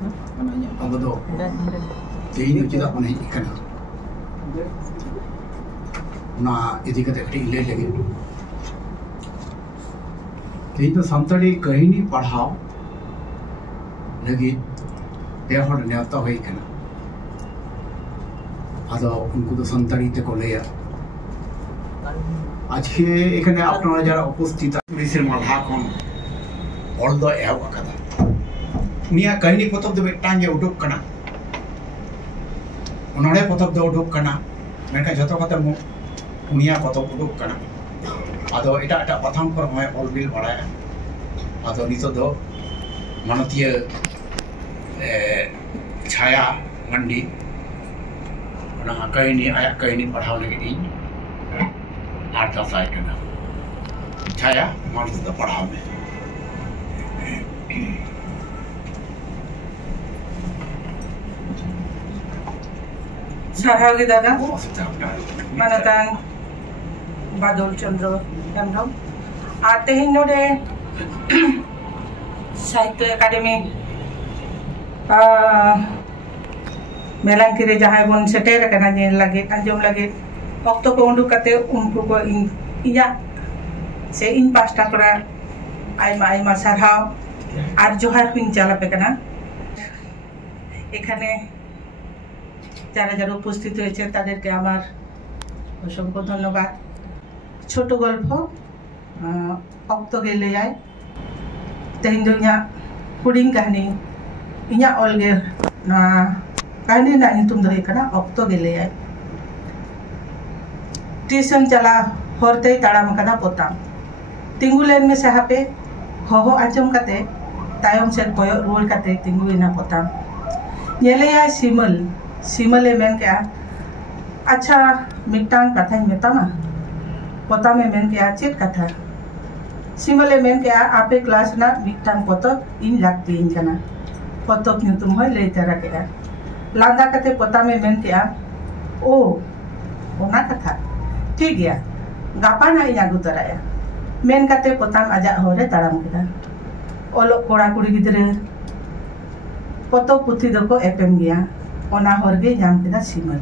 Apa tu? Ini kita pun ini kan. Nah, ini kita ini lagi. Ini संतरी कहानी पढ़ाओ लगी बेहद न्याता हुई करना आदो उनको तो संतरी ते को ले आज के एक ने अपना जरा उपस्थित मिसिर मल्हा कौन और दो ऐव कदा निया कहानी पतब दो बेटांगे उठुक करना उन्होंने पतब दो उठुक करना मैंने जतो कता मु उनिया पतब उठुक करना आदो इटा प्रथम पर मैं ऑलबिल बढ़ाया आदो नितो दो मानतीय छाया मंडी ना कहानी आया कहानी पढ़ाओ लगी आठ दस आए करना छाया मानती तो पढ़ाओ में सारागी दादा मनतान बादल चंद्र हेम्ब्रम आते ही नोडे साहित्य एकाडेमी मेलांकिरे जहां बन सेटेर करना नेल लगे अंजम लगे वक्त को उंडू कते उनको को इया से इन पास्टा करा आइमा आइमा सारहाव আর জোহার হুইং চালাবে কেনা এখানে যারা যারা উপস্থিত হয়েছে তাদেরকে আমার অসংখ্য ধন্যবাদ ছোট গল্প অক্ত গেলে যায় তেহিন দুনিয়া হুডিং কাহিনী ইয়া অলগে না কাহিনী না নিতুম দই কেনা অক্ত গেলে যায় টিউশন चला হরতেই তাড়াম কাদা পতাম তিঙ্গুলেন মে সাহাপে হহো আজম কাতে तायम से कोयो रोल काते तिंगुइना पताम नेलेया सिमले मेन क्या अच्छा मिटांग कथा मेतामा पता में मेन क्या चेत कथा सिमले मेन क्या आपे क्लास ना मिटांग पतक इन लागती इन कना पतक न्यूतुम होय ले तरा केया लांदा कते पता में मेन क्या ओ ओना कथा ठीक गया गापा ना इना गुतराया मेन कते पताम आजा होरे ताराम केदा ओलोक कोड़ा कुड़ी गिद्रे पतो पुथी दको एपेम गया ओना हरगे जाम केदा सिमल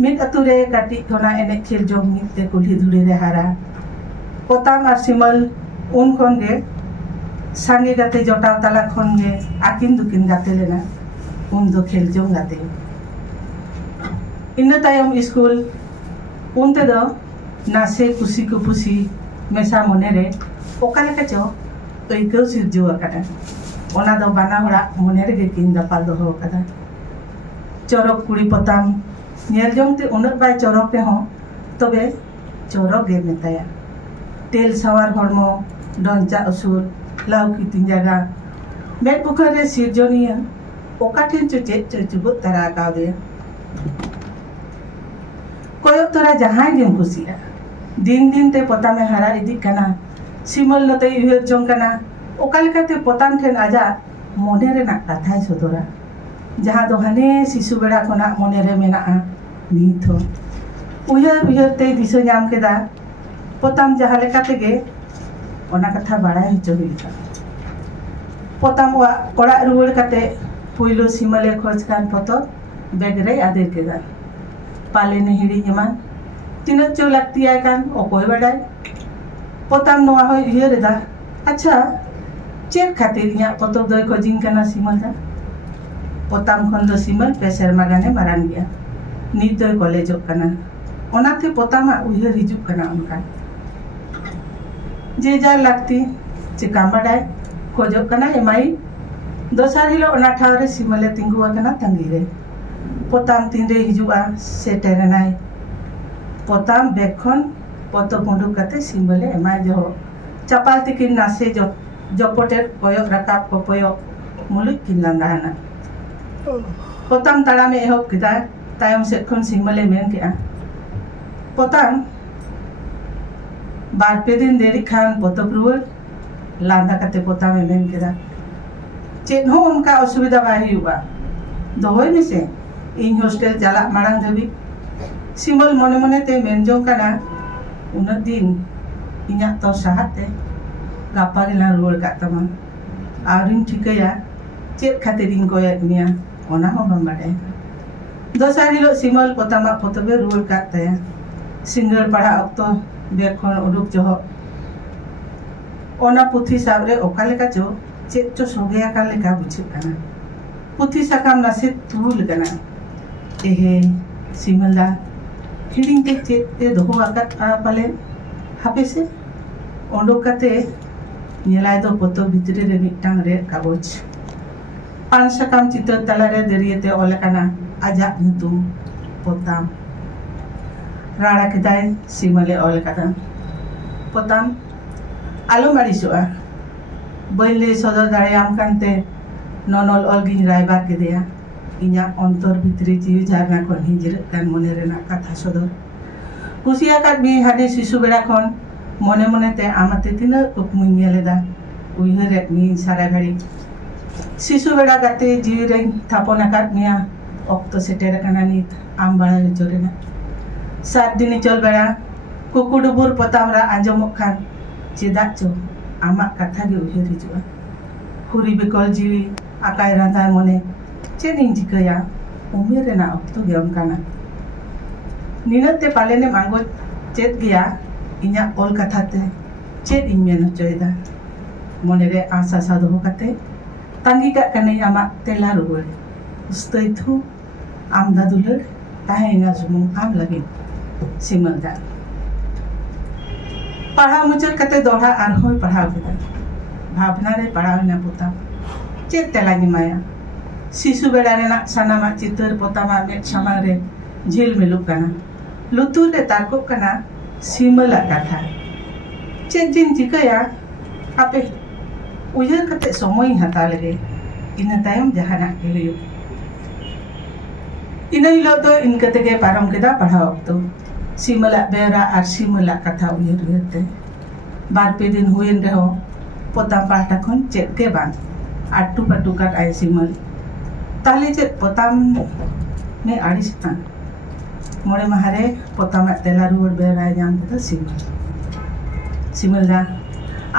मित अतुरे काटी कोना एने खेल जोम मिते कुली धुड़ी रे हारा पोताम आर सिमल उन खनगे सांगे गाते जटाव ताला खनगे आकिन दुकिन गाते लेना उन दो खेल जोम गाते इन तायम स्कूल उनते दो नासे कुसी कुपुसी मेसा मने रे ओकाले काचो तो इको सिरजो अकादा ओना दो बाना होड़ा मने रे किन दपाल दो हो कदा चोरक कुड़ी पताम नेल जमते उनत बाय चोरक ते हो तबे चोरक गे मेताया तेल सवार हरमो डंचा असुर लाउ की तीन जगह मेट पुखर रे सिरजोनिया ओकाठिन चुचे चुबु तरा का दे कोयो तोरा जहां गेम खुशिया दिन दिन ते पता में हरा इदी कना सिमल नते उहर जों कना ओकालकाते पतान ठेन आजा मने रे ना कथाय सदरा जहां दो हाने शिशु बेड़ा कोना मने रे मेना नीथ उहर ते दिसो नाम केदा पताम जहां लेकाते गे ओना कथा बाड़ाय हचो हुइका पताम वा कोड़ा रुवर काते पुइलो सिमले खोज कान पतो बेग रे आदेर केदा पाले ने हिड़ी जमान तीन चो लगती है कान ओकोय बाड़ाय पताम नोआ होय इहरेदा अच्छा चेक खातिर या पतब दय को जिन कना सिमल दा पताम खन दो सिमल पेसर मागाने मारान गया नित दय कॉलेज कना ओनाते पतामा उहर हिजुक कना उनका जे जा लगती चिका बाडाय खोजो कना एमाई दोसार हिलो ओना ठावरे सिमले तिंगुआ कना तंगी रे पताम तीन रे हिजुआ सेटेरनाय पताम बेखन पतो पंडू कते सिमले एमाय जो चपाल तिकिन नासे जो जपटेर कोयो रकाब को पयो मुलुक किन लांगाना पताम ताड़ा में एहब किदा तायम से खन सिमले मेन के पताम बार पे दिन देरी खान पतो प्रुवर लांदा कते पताम मेन किदा चेन हो उनका असुविधा बाय हुआ दोहोय में से इन हॉस्टल चला मांग धबी सिमल मने मने ते मेन जो कना उन दिन इना तो साहते गापा ला रुवर का तमा आरिन ठिकया चेत खातिरिन कोयक मिया ओना हो बम बाडे दोसार हिलो सिमल पोतामा पोतबे रुल काते सिंगल पढ़ा अक्तो बेग खन उडुक जहो ओना पुथी साबरे ओकाले का जो चेत चो सोगेया का लेका बुझे काना पुथी साकाम नासे तुल गना एहे सिमलदा हिडिंग ते चेत ते दोहो आकात पाले हापे से ओंडो काते नेलाय दो पोतो भितरे रे मिटांग रे कागज पान साकाम चित्र तलारे दरियते ओलेकाना आजा नुतुम पोताम राड़ा केदाय सिमले ओलेकादा पोताम आलो मारिसोआ बैले सदर दाड़ेयाम कानते ननल अलगिन रायबार केदेया इन्या अंतर भितरी जीव झारना खन हिजिर कान मने रेना कथा सदर कुसिया काट बि हादे शिशु बेड़ा खन मने मने ते आमाते तिना कुकमुई नेलेदा उइहरे मी सारा घड़ी शिशु बेड़ा गाते जीव रे थापन आकाद मिया अक्तो सेटेर काना नित आम बाड़ा जोरेना 7 दिन चल बेड़ा कुकुडुबुर पोतामरा आंजमक खान चेदा चो आमा कथा गे उइहर हिजुआ हुरी बेकल जीवी आकाय रांधा मने चेनिं जिकया उमेर रेना अक्तो गे ओनकाना निनते पालेने मांगो चेत गया इन्या ओल कथाते चेत इन मेन होचोयदा मने रे आशा सा दोहो काते तांगी का कने आमा तेला रुगोल उस्तै थु आमदा दुलर ताहेना जुमु आम लगे सिमलदा पढ़ा मुचर कते दोड़ा आरहोय पढ़ाव केदा भावना रे पढ़ाव ना पोता चेत तेला निमाया शिशु बेड़ा रेना सानामा चितर पोतामा मेट सामांग रे झेल मेलुक काना लुतुर रे तारको काना सिमला कथा चेत जिन चिकया आपे उयहर कते समय हता लगे इना तायम जहाना के हुयु इना हिलो दो इन कते के पारम केदा पढ़ाव तो सिमला बेरा आर सिमला कथा उयहर हुयते बार पे दिन हुयन रेहो पोताम पाटा खन चेत के बान आटू पाटू काट आय सिमल ताले चेत पोताम ने आड़िसतान मोड़े महारे पोताम तेला रुवर बेरा जाम केदा सिमल दा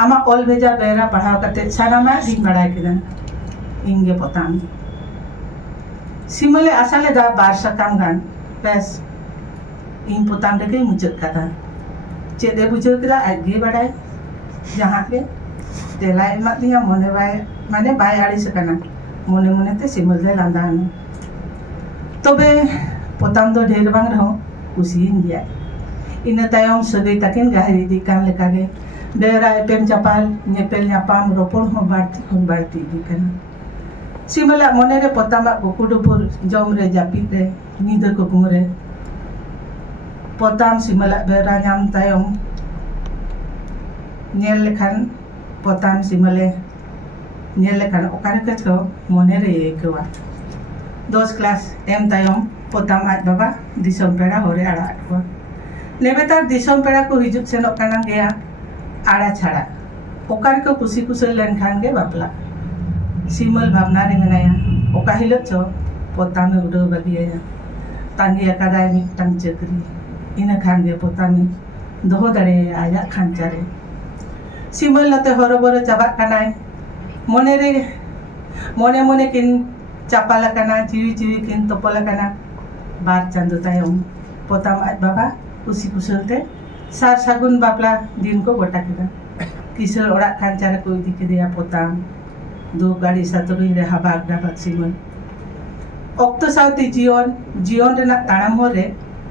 आमा ओल भेजा बेरा पढ़ाव कते सानामा दिन बड़ाय केदा इंगे पोताम सिमले आसाले दा बार सकाम गान बेस इन पोताम रे मुचत कथा चेदे बुझो केदा आगे बड़ाय जहां के तेला एमा दिया मने बाय आड़ी सकना मने मने ते सिमल ले लांदान तबे पोताम दो ढेर बांग रहो कुसिन दिया इन तायम सगई ताकिन गाहरी दी कान लेकागे बेरा एपेम चापाल नेपेल न्यापाम रोपड़ हो बाड़ती खन बाड़ती दी कना सिमला मने रे पोतामा कुकुडुपुर जम रे जापी रे नीदर कुकुम रे पोताम सिमला बेरा नाम तायम नेल लेखान पोताम सिमले नेल लेखान ओकारे कचो मने रे एकवा 10 क्लास एम तायम पोताम आज बाबा दिसम पेड़ा होरे आड़ा आटवा नेबेतार दिसम पेड़ा को हिजुक सेनोक काना गया आड़ा छाड़ा ओकार को कुसी कुसल लेन खान के बापला सिमल भावना रे मेनाया ओका हिलो चो पोतामे उडो बगिया तांगी अकादाय मिटंग चकरी इना खान गे पोतामे दोहो दरे आया खानचारे सिमल नते हरोबरो चाबा कानाय मने मने किन चापाला काना चिवी चिवी किन तोपला काना बार चांदो तायम पोताम आज बाबा कुसी कुसलते सार सागुन बापला दिन को गोटा केदा किशोर ओड़ा खानचारे को इदी केदिया पोताम दो गाड़ी सातुरी रे हाबाग डाबाग सिमल ओक्तो साउती जीवन रेना ताड़ाम होरे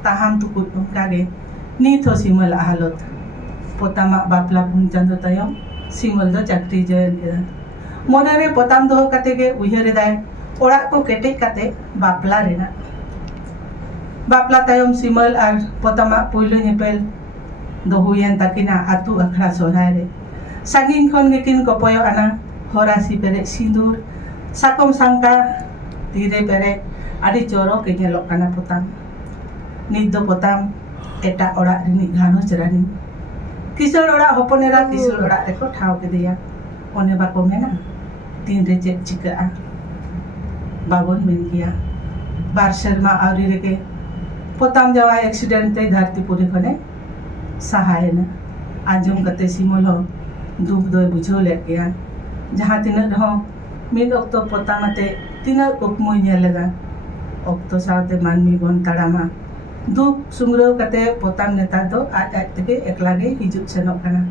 ताहाम तुकु उनकागे नीत हो सिमल हालत पोतामा बापला पुन चांदो तायम सिमल दो चाकरी जयन केदा मने रे पोताम दो काते गे उयहर दाय ओड़ा को केटे काते बापला रेना बापला तायम सिमल आर पोतामा पुइलो नेपेल दो हुयन ताकिना आतु अखड़ा सोहराय रे सागिन खन गे किन कपयो आना होरासी पेरे सिंदूर साकम सांका तीरे पेरे आदि चोरो के नेलोक काना पोताम नित दो पोताम एटा ओड़ा रिनी घानो चरानी किशोर ओड़ा होपनेरा किशोर ओड़ा रेको ठाव केदिया ओने बाको मेना तीन रे चेक चिका बाबन मेन किया बार शर्मा आवरी रेके पोताम जावा एक्सीडेंट ते धरतीपुरी खने सहायना आंजम कते सिमल दुख दो बुझो ले गया जहां तिन रहो Mid okto potama te tina ukmu nyeleda. Okto saate manmi bon tarama. Duk sumrau kate potam neta do aj tege eklage hijuk senok kana.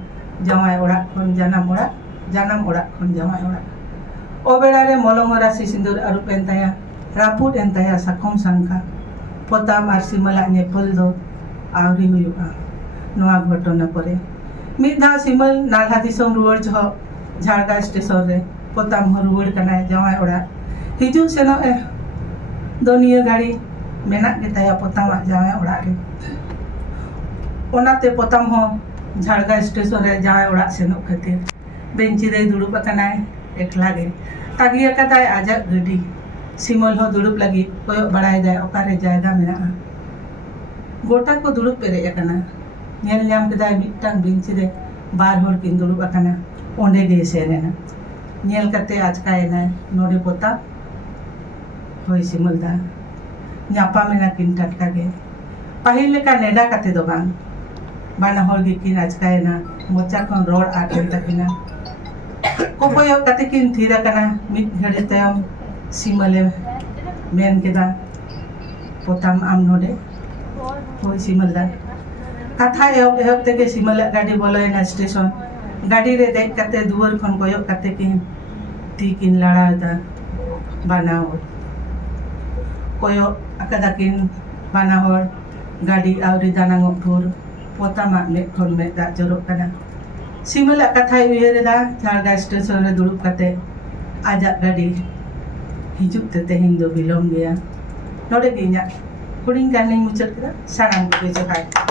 Jawai orak kon janam orak kon jawai orak. Oberare molong rasi sindur arup entaya. Raput entaya sakom sangka. Potam ar simala nyepol do auri huyuga. Noa ghotona pore. Mid dha simal nalha disong ruwar jho Jharga station re potam ho ruwar kana jawai orak. Hijuk senok Doniya gari menak getaya potam jawai orak re. Onate potam ho Jharga station re jawai orak senok khatir benci re dudup akanai ekla ge. Tagiya katai ajak gadi. Simal ho dudup lagi koyok barai dai okare jayga menaa. Gota ko dudup pere akana. Nyel nyam kedai mitang benci re bar hor kin dudup akana. Onde ge serena. Nyel kate ajkaena node potam hoi simal da. Nyapa mena kin tatka ge. Pahil leka neda kate do bang. Bana hor ge kin ajkaena mocha kon rod aten takina. Kokoyo kate kin thira kana mit ghade tayam simale men keda potam am node hoi simal da. Katha ehop tege simala gadi boloena station. Gadi re dek kate duar khon koyok kate kin ti kin lara da bana hor. Koyok akadakin bana hor gadi auri danangok dhur potama me khon me da jorok kana. Simala kathai uyere da Jharga station re dudup kate ajak gadi hijuk te tehin do bilom gea. Node ge nya kuring kaning muchat keda sarang ge johar.